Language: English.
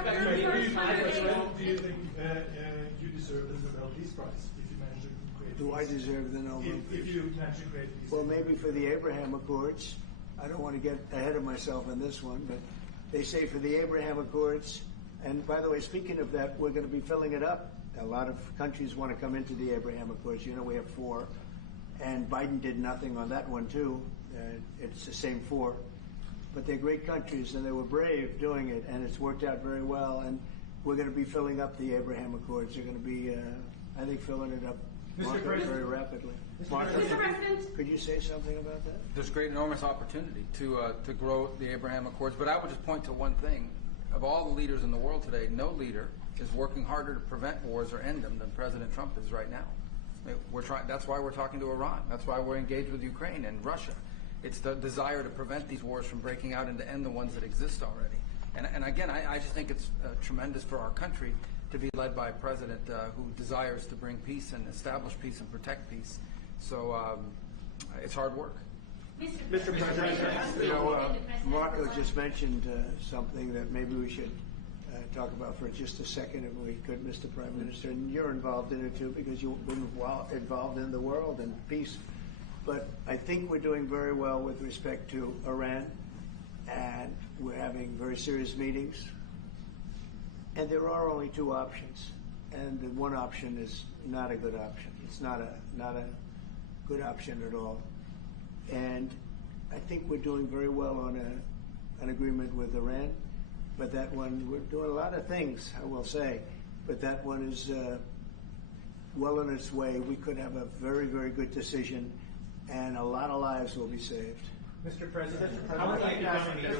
Do you think you deserve the Nobel Peace Prize if you manage to create? Do I deserve the Nobel? If you manage to create peace? Well, maybe for the Abraham Accords. I don't want to get ahead of myself in this one, but they say for the Abraham Accords. And by the way, speaking of that, we're going to be filling it up. A lot of countries want to come into the Abraham Accords. You know, we have 4. And Biden did nothing on that one, too. It's the same 4. But they're great countries, and they were brave doing it, and it's worked out very well. And we're going to be filling up the Abraham Accords. They're going to be, I think, filling it up very rapidly. Mr. President, could you say something about that? There's great, enormous opportunity to grow the Abraham Accords. But I would just point to one thing. Of all the leaders in the world today, no leader is working harder to prevent wars or end them than President Trump is right now. We're trying. That's why we're talking to Iran. That's why we're engaged with Ukraine and Russia. It's the desire to prevent these wars from breaking out and to end the ones that exist already. And again, I just think it's tremendous for our country to be led by a president who desires to bring peace and establish peace and protect peace. So it's hard work. Mr. President, you know, Marco just mentioned something that maybe we should talk about for just a second, if we could, Mr. Prime Minister. And you're involved in it too, because you've been involved in the world and peace. But I think we're doing very well with respect to Iran, and we're having very serious meetings. And there are only 2 options, and the one option is not a good option. It's not a good option at all. And I think we're doing very well on an agreement with Iran. But that one, we're doing a lot of things, I will say. But that one is well on its way. We could have a very, very good decision, and a lot of lives will be saved. Mr. President, how would you